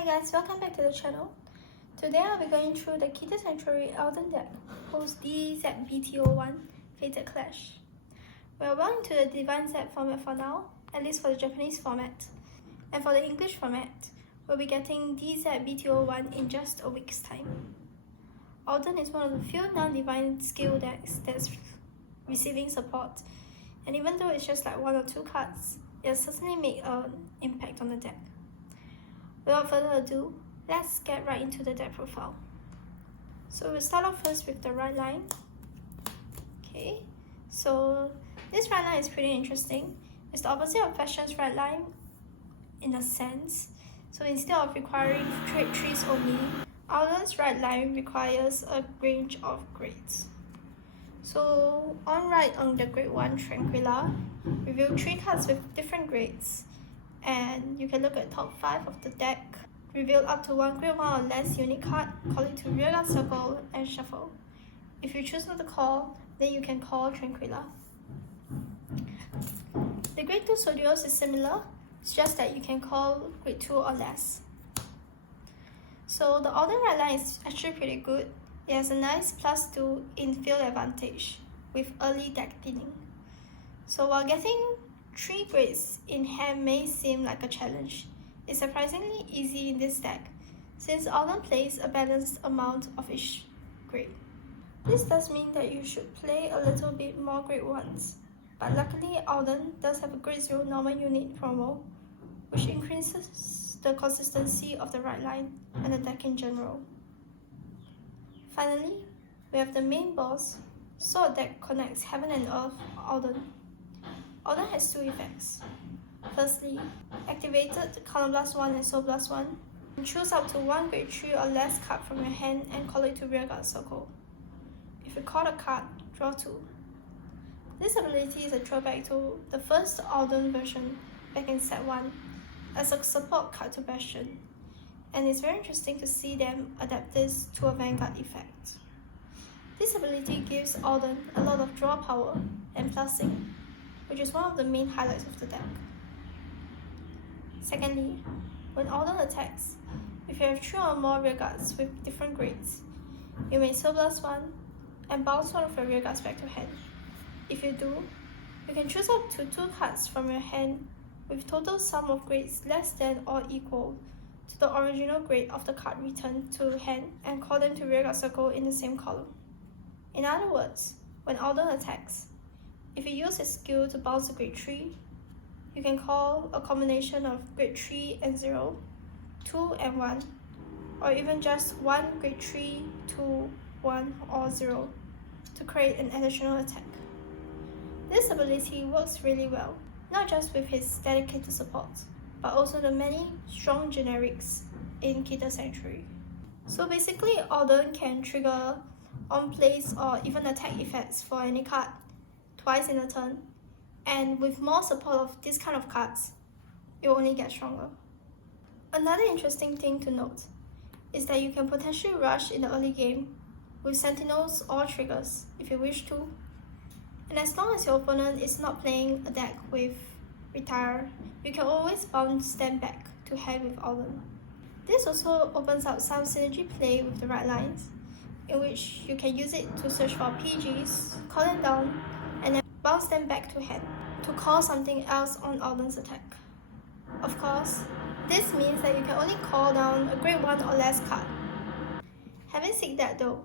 Hi guys, welcome back to the channel. Today I'll be going through the Keter Sanctuary Alden deck post DZ-BT01 Fated Clash. We're well into the Divine Z format for now, at least for the Japanese format. And for the English format, we'll be getting DZ-BT01 in just a week's time. Alden is one of the few non-divine skill decks that's receiving support, and even though it's just like 1 or 2 cards, it'll certainly make an impact on the deck. Without further ado, let's get right into the deck profile. So we'll start off first with the right line. Okay, so this right line is pretty interesting. It's the opposite of Fashion's right line in a sense. So instead of requiring trade trees only, Alden's right line requires a range of grades. So on right on the grade 1 Tranquilla, reveal 3 cards with different grades. And you can look at top 5 of the deck, reveal up to 1 grade 1 or less unique card, call it to rearguard circle and shuffle. If you choose not to call, then you can call Tranquilla. The grade 2 Sureas is similar, it's just that you can call grade 2 or less. So the Alden right line is actually pretty good. It has a nice +2 in field advantage with early deck thinning. So while getting 3 grades in hand may seem like a challenge, it's surprisingly easy in this deck, since Alden plays a balanced amount of each grade. This does mean that you should play a little bit more grade 1s, but luckily Alden does have a grade 0 normal unit promo, which increases the consistency of the right line and the deck in general. Finally, we have the main boss, Sword that connects Heaven and Earth, Alden. Alden has 2 effects. Firstly, activated Column Blast 1 and Soul Blast 1, and choose up to 1 grade 3 or less card from your hand and call it to rearguard circle. If you call a card, draw 2. This ability is a throwback to the first Alden version back in set 1 as a support card to Bastion, and it's very interesting to see them adapt this to a Vanguard effect. This ability gives Alden a lot of draw power and plussing, which is one of the main highlights of the deck. Secondly, when Alden attacks, if you have 3 or more rearguards with different grades, you may Soul Blast 1 and bounce one of your rearguards back to hand. If you do, you can choose up to 2 cards from your hand with total sum of grades less than or equal to the original grade of the card returned to hand and call them to rearguard circle in the same column. In other words, when Alden attacks, if you use his skill to bounce a grade 3, you can call a combination of grade 3 and 0, 2 and 1, or even just 1 grade 3, 2, 1 or 0 to create an additional attack. This ability works really well, not just with his dedicated support, but also the many strong generics in Keter Sanctuary. So basically, Alden can trigger on plays or even attack effects for any card twice in a turn, and with more support of this kind of cards, it will only get stronger. Another interesting thing to note is that you can potentially rush in the early game with sentinels or triggers if you wish to, and as long as your opponent is not playing a deck with retire, you can always bounce them back to hand with Alden. This also opens up some synergy play with the right lines, in which you can use it to search for PGs, call them down, and then bounce them back to hand to call something else on Alden's attack. Of course, this means that you can only call down a grade 1 or less card. Having said that though,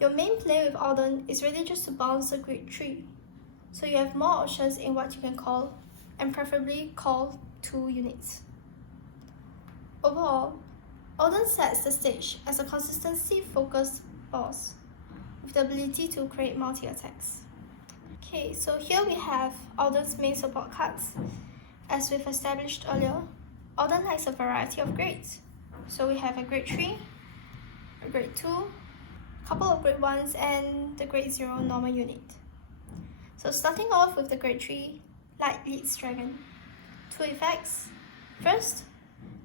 your main play with Alden is really just to bounce a grade 3, so you have more options in what you can call, and preferably call 2 units. Overall, Alden sets the stage as a consistency-focused boss with the ability to create multi-attacks. Okay, so here we have Alden's main support cards. As we've established earlier, Alden likes a variety of grades. So we have a grade 3, a grade 2, a couple of grade 1s, and the grade 0 normal unit. So starting off with the grade 3, Light Leads Dragon. 2 effects. First,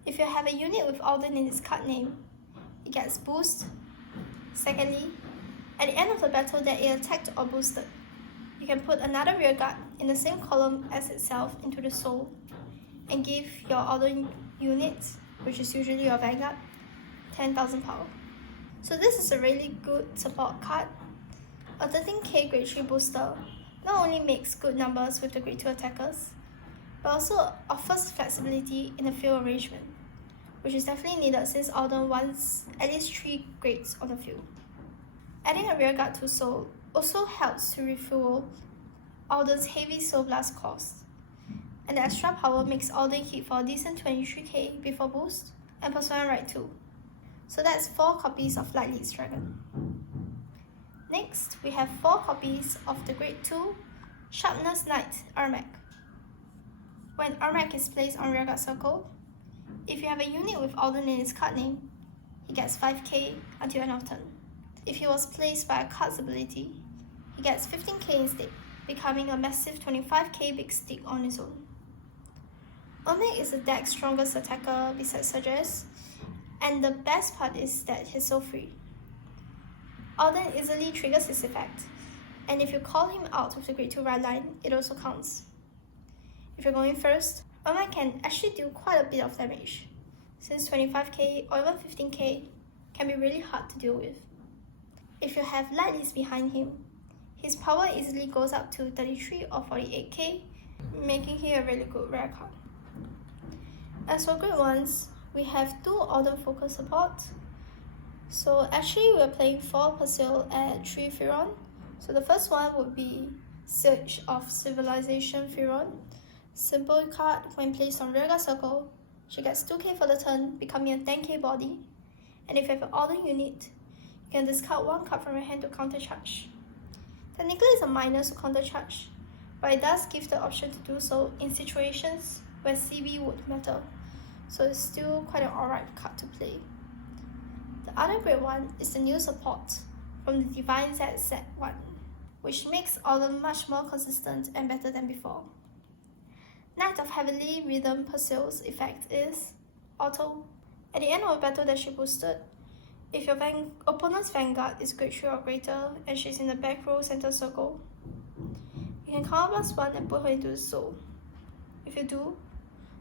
if you have a unit with Alden in its card name, it gets boost. Secondly, at the end of the battle that it attacked or boosted, you can put another rearguard in the same column as itself into the soul and give your Alden units which is usually your Vanguard, 10,000 power. So this is a really good support card. A 13k grade 3 booster not only makes good numbers with the grade 2 attackers, but also offers flexibility in the field arrangement, which is definitely needed since Alden wants at least 3 grades on the field. Adding a rearguard to Soul also helps to refuel Alden's heavy Soul Blast cost, and the extra power makes Alden hit for a decent 23k before boost and +1 right too. So that's 4 copies of Light Leads Dragon. Next, we have 4 copies of the grade 2 Sharpness Knight Armac. When Armac is placed on rearguard circle, if you have a unit with Alden in its card name, he gets 5k until end of turn. If he was placed by a card's ability, he gets 15k instead, becoming a massive 25k big stick on his own. Armac is the deck's strongest attacker besides Sureas, and the best part is that he's so free. Alden easily triggers his effect, and if you call him out with the grade 2 right line, it also counts. If you're going first, Armac can actually do quite a bit of damage, since 25k or even 15k can be really hard to deal with. If you have Light Leads behind him, his power easily goes up to 33 or 48k, making him a really good rare card. As for grade 1s, we have 2 Alden focus support. So actually we're playing 4 Persail at 3 Firon. So the first one would be Search of Civilization Firon. Simple card, when placed on rearguard circle, she gets 2k for the turn, becoming a 10k body. And if you have an Alden unit, you can discard 1 card from your hand to countercharge. Technically it's a minus to countercharge, but it does give the option to do so in situations where CB would matter. So it's still quite an alright card to play. The other grade 1 is the new support from the Divine Z Set 1, which makes Alden much more consistent and better than before. Knight of Heavenly Rhythm Persail's effect is Auto. At the end of a battle that she boosted, if your opponent's Vanguard is grade 3 or greater and she's in the back row center circle, you can counter +1 and put her into the soul. If you do,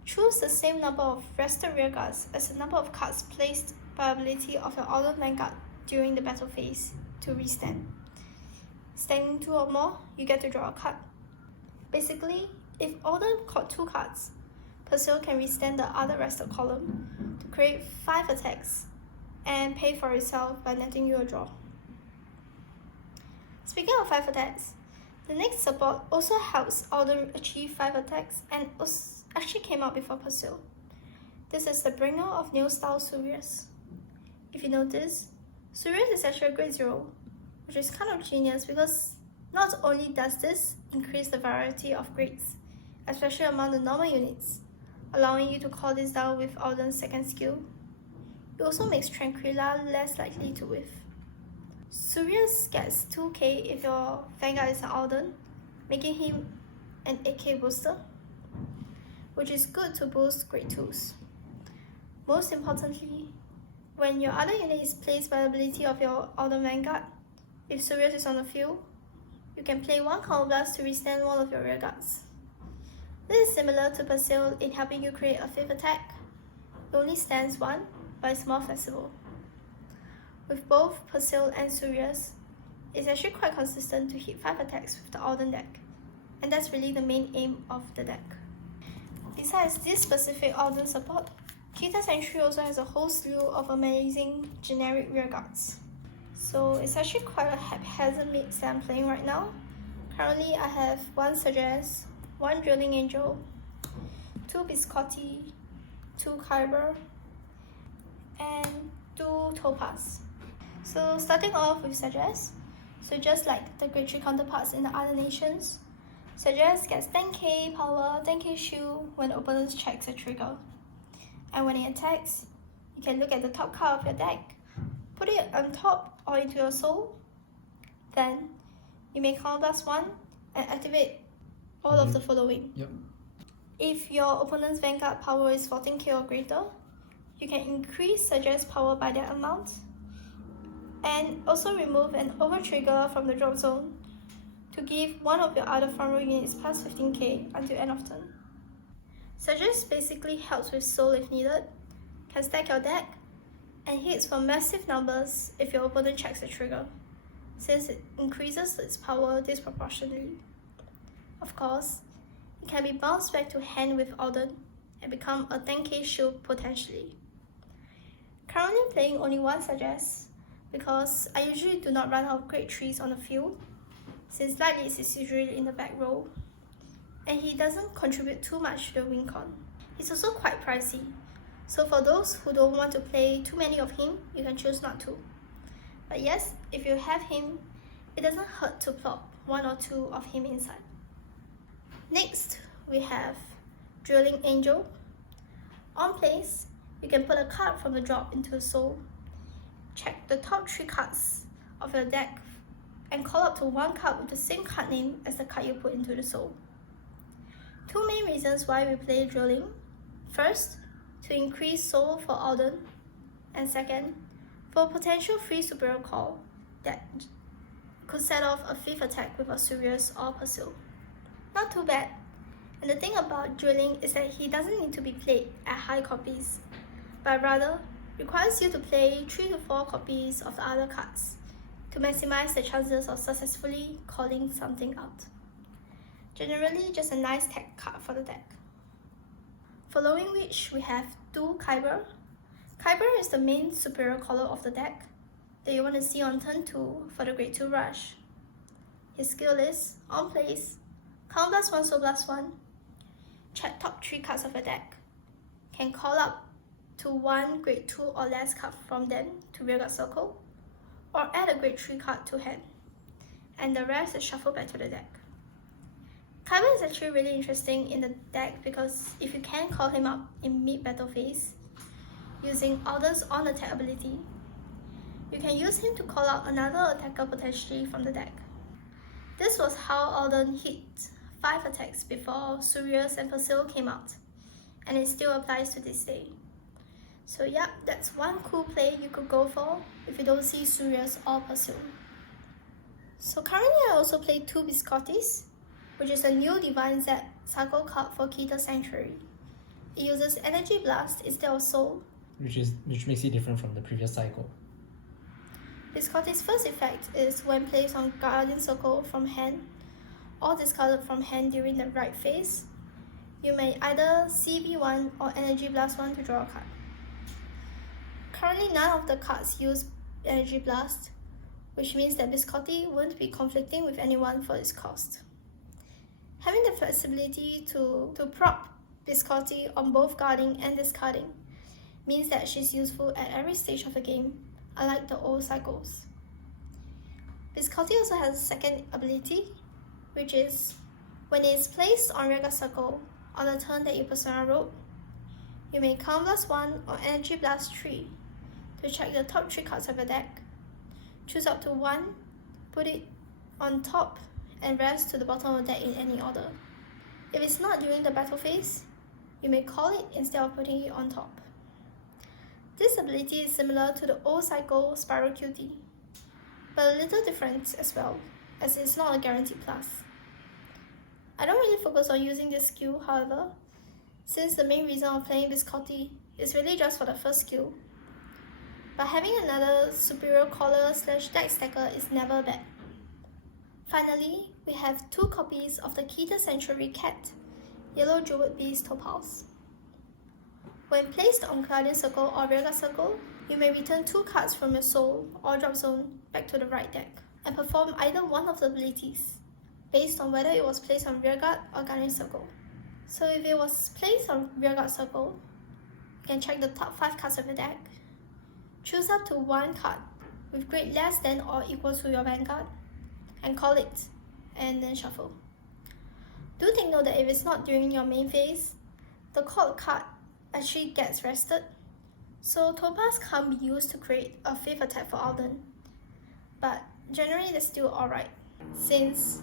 choose the same number of rested rearguards as the number of cards placed by ability of your Alden Vanguard during the battle phase to restand. Standing 2 or more, you get to draw a card. Basically, if Alden caught 2 cards, Persail can restand the other rested column to create 5 attacks and pay for itself by netting you a draw. Speaking of 5 attacks, the next support also helps Alden achieve 5 attacks and actually came out before Persail. This is the bringer of new style Sureas. If you notice, Sureas is actually a grade 0, which is kind of genius because not only does this increase the variety of grades, especially among the normal units, allowing you to call this down with Alden's second skill, it also makes Tranquilla less likely to whiff. Sureas gets 2k if your Vanguard is an Alden, making him an 8k booster, which is good to boost grade 2s. Most importantly, when your other unit is placed by the ability of your Alden Vanguard, if Sureas is on the field, you can play 1 Counter Blast to restand one of your rearguards. This is similar to Persail in helping you create a 5th attack. It only stands 1, but it's more flexible. With both Persail and Sureas, it's actually quite consistent to hit 5 attacks with the Alden deck, and that's really the main aim of the deck. Besides this specific Alden support, Keter Sanctuary also has a whole slew of amazing generic rearguards. So it's actually quite a haphazard mix that I'm playing right now. Currently I have 1 Sureas, 1 Drilling Angel, 2 Biscotti, 2 Kyber, and 2 Topaz. So starting off with Sureas, so just like the grade 3 counterparts in the other nations, Sureas gets 10k power, 10k shield when the opponent checks a trigger. And when it attacks, you can look at the top card of your deck, put it on top or into your soul, then you may counter +1 and activate all of the following. Yep. If your opponent's Vanguard power is 14k or greater, you can increase Sureas power by that amount, and also remove an overtrigger from the drop zone to give one of your other front row units plus 15k until end of turn. Sureas basically helps with soul if needed, can stack your deck and hits for massive numbers if your opponent checks the trigger, since it increases its power disproportionately. Of course, it can be bounced back to hand with Alden and become a 10k shield potentially. Currently playing only one Sureas because I usually do not run out of grade 3s on the field, since Light Leads is usually in the back row, and he doesn't contribute too much to the win con. He's also quite pricey, so for those who don't want to play too many of him, you can choose not to. But yes, if you have him, it doesn't hurt to plop 1 or 2 of him inside. Next, we have Drilling Angel. On plays, you can put a card from the drop into the soul, check the top 3 cards of your deck, and call up to 1 card with the same card name as the card you put into the soul. 2 main reasons why we play Drilling. First, to increase soul for Alden, and second, for a potential free superior call that could set off a 5th attack with a Sureas or Persail. Not too bad, and the thing about Drilling is that he doesn't need to be played at high copies, but rather requires you to play 3 to 4 copies of the other cards to maximize the chances of successfully calling something out. Generally just a nice tech card for the deck. Following which we have 2 Keter. Keter is the main superior caller of the deck that you want to see on turn 2 for the grade 2 rush. His skill is, on plays, count +1 soul +1, check top 3 cards of your deck, can call up to 1 grade 2 or less card from them to rearguard circle, or add a grade 3 card to hand, and the rest is shuffled back to the deck. Keter is actually really interesting in the deck because if you can call him up in mid-battle phase, using Alden's on-attack ability, you can use him to call out another attacker potentially from the deck. This was how Alden hit 5 attacks before Sureas and Persail came out, and it still applies to this day. So yeah, that's one cool play you could go for if you don't see Sureas or Persail. So currently I also play 2 Biscottis, which is a new Divine Z cycle card for Keter Sanctuary. It uses Energy Blast instead of Soul, which makes it different from the previous cycle. Biscotti's first effect is when placed on Guardian Circle from hand or discarded from hand during the right phase, you may either CB1 or Energy Blast 1 to draw a card. Currently none of the cards use Energy Blast, which means that Biscotti won't be conflicting with anyone for its cost. Having the flexibility to prop Biscotti on both guarding and discarding means that she's useful at every stage of the game, unlike the old cycles. Biscotti also has a second ability, which is when it is placed on rearguard circle on the turn that you persona wrote, you may count +1 or Energy Blast 3 to check the top 3 cards of your deck, choose up to 1, put it on top, and rest to the bottom of the deck in any order. If it's not during the battle phase, you may call it instead of putting it on top. This ability is similar to the old cycle Spiral QT, but a little different as well, as it's not a guaranteed plus. I don't really focus on using this skill, however, since the main reason of playing Biscotti is really just for the first skill. But having another superior caller / deck stacker is never bad. Finally, we have 2 copies of the Keter Sanctuary Cat, Yellow Jeweled Beast Topaz. When placed on Guardian Circle or Rearguard Circle, you may return 2 cards from your soul or drop zone back to the right deck, and perform either one of the abilities, based on whether it was placed on Rearguard or Guardian Circle. So if it was placed on Rearguard Circle, you can check the top 5 cards of your deck, choose up to 1 card with grade less than or equal to your Vanguard, and call it, and then shuffle. Do take note that if it's not during your main phase, the called card actually gets rested, so Topaz can't be used to create a 5th attack for Alden, but generally that's still alright, since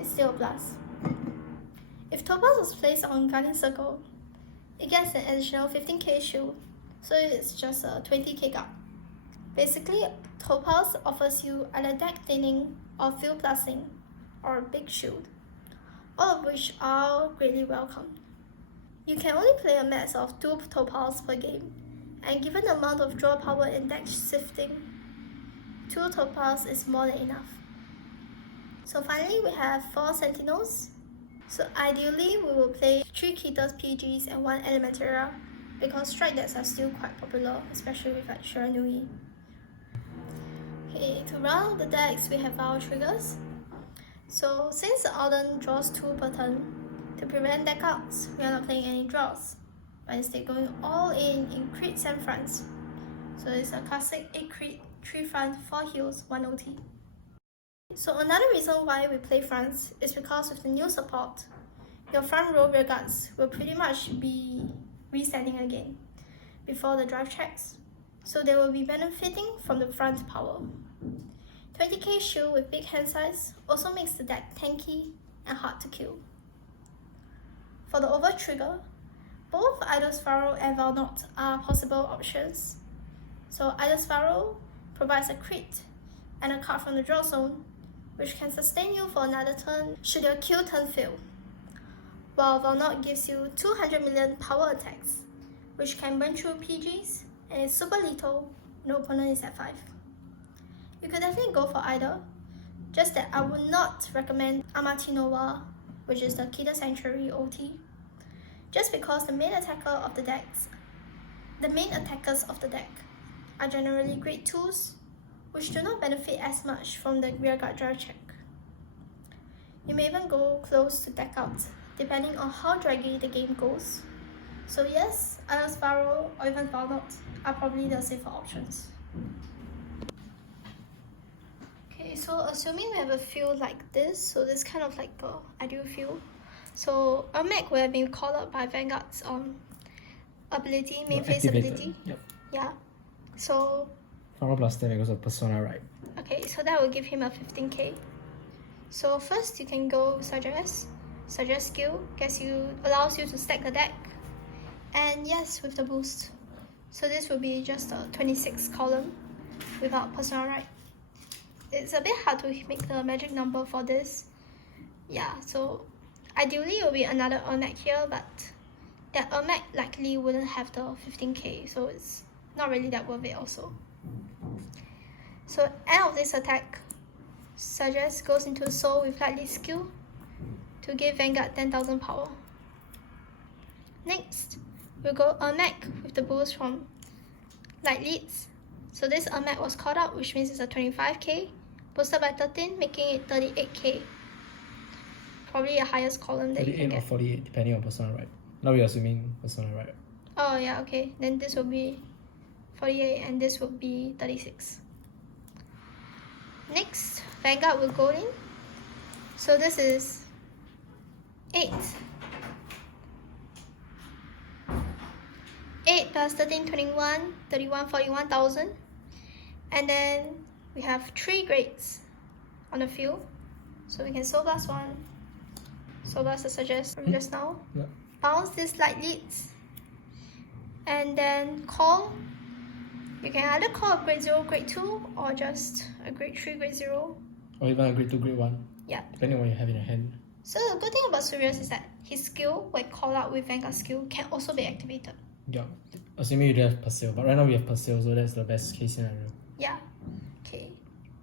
it's still a plus. If Topaz was placed on Guardian Circle, it gets an additional 15k shield, so it's just a 20k guard. Basically, Topaz offers you either deck thinning or field blasting, or a big shield, all of which are greatly welcomed. You can only play a max of 2 Topaz per game, And given the amount of draw power in deck shifting, 2 topaz is more than enough. So finally we have 4 sentinels. So ideally we will play 3 Keter PGs and 1 Elementaria because strike decks are still quite popular, especially with like Shiranui. Okay, to round out the decks we have our triggers. So since the Alden draws 2 per turn, to prevent deck outs, we are not playing any draws, but instead going all in crits and fronts. So it's a classic 8 crit, 3 front, 4 heals, 1 OT. So another reason why we play fronts is because with the new support, your front row rearguards will pretty much be resetting again before the drive checks. So they will be benefiting from the front power. 20k shield with big hand size also makes the deck tanky and hard to kill. For the over trigger, both Idle Sparrow and Valnot are possible options. So Idle Sparrow provides a crit and a card from the draw zone, which can sustain you for another turn should your kill turn fail. While Valnot gives you 200 million power attacks, which can burn through PGs and is super lethal when the opponent is at 5. You could definitely go for either, just that I would not recommend Amatinova, which is the Keter Sanctuary OT, just because the main attackers of the deck are generally grade 2s, which do not benefit as much from the rearguard drive check. You may even go close to deck out, depending on how draggy the game goes. So yes, Idle Sparrow or even Valnot are probably the safer options. Okay, so assuming we have a field like this, so this kind of like a ideal field. So a mech will have been called up by Vanguard's ability, main phase ability. Yep. Yeah. So Power Blaster because of Persona, right? okay, so that will give him a 15k. So first you can go Sureas. Sureas skill allows you to stack the deck. And yes, with the boost. So this will be just a 26 column without Persona, right? It's a bit hard to make the magic number for this. Yeah, so ideally it will be another Ermac here, but that Ermac likely wouldn't have the 15k, so it's not really that worth it also. So end of this attack, Sureas goes into Soul with Lightly skill to give Vanguard 10,000 power. Next, we'll go Ermac with the boost from Light Leads. So this Ermac was caught up, which means it's a 25k, boosted by 13, making it 38k. Probably a highest column that you can 38 or get. 48, depending on Persona, right? Now we're assuming Persona, right? Oh yeah, okay. Then this will be 48 and this will be 36. Next, Vanguard will go in. So this is 8. 8 plus 13, 21, 31, 41,000. And then we have 3 grades on the field. So we can Soul Blast 1. Soul Blast the Sureas from just now. Yeah. Bounce this Light Leads. And then call. You can either call a grade 0, grade 2, or just a grade 3, grade 0. Or even a grade 2, grade 1. Yeah. Depending on what you have in your hand. So the good thing about Sureas is that his skill, when called out with Vanguard skill, can also be activated. Yeah. Assuming you don't have Persail. But right now we have Persail, so that's the best case scenario. Yeah. Okay.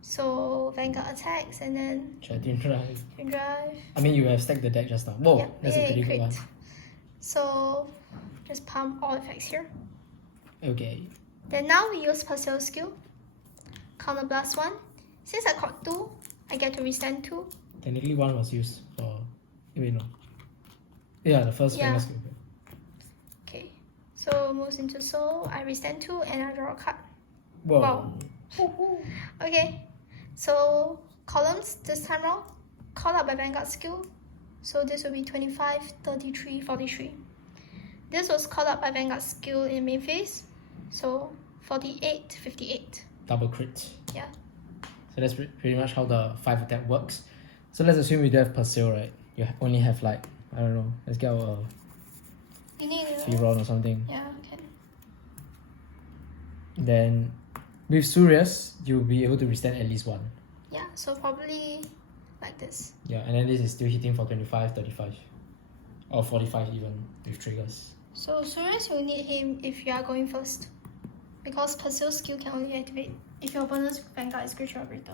So Vanguard attacks and then Twin Drive. Twin Drive. I mean, you have stacked the deck just now. Whoa, Yeah. that's a pretty good one. So just pump all effects here. Okay. Then now we use Persail skill. Counter Blast 1. Since I caught 2, I get to restand 2. Technically, 1 was used for. Wait, no. Yeah, the first Yeah. Vanguard skill. Okay. So moves into Soul. I restand 2 and I draw a card. Whoa. Wow. Okay. So columns this time round. Called out by Vanguard skill. So this will be 25, 33, 43. This was called out by Vanguard skill in main phase. So 48, 58. Double crit. Yeah. So that's pretty much how the 5 attack works. So let's assume you don't have Persail, right? You only have like, I don't know, let's get our You need Feron or something. Yeah, okay. Then with Sureas, you'll be able to restand at least 1. Yeah, so probably like this. Yeah, and then this is still hitting for 25, 35. Or 45 even with triggers. So Sureas will need him if you are going first. because Persail skill can only activate if your opponent's Vanguard is creature or greater.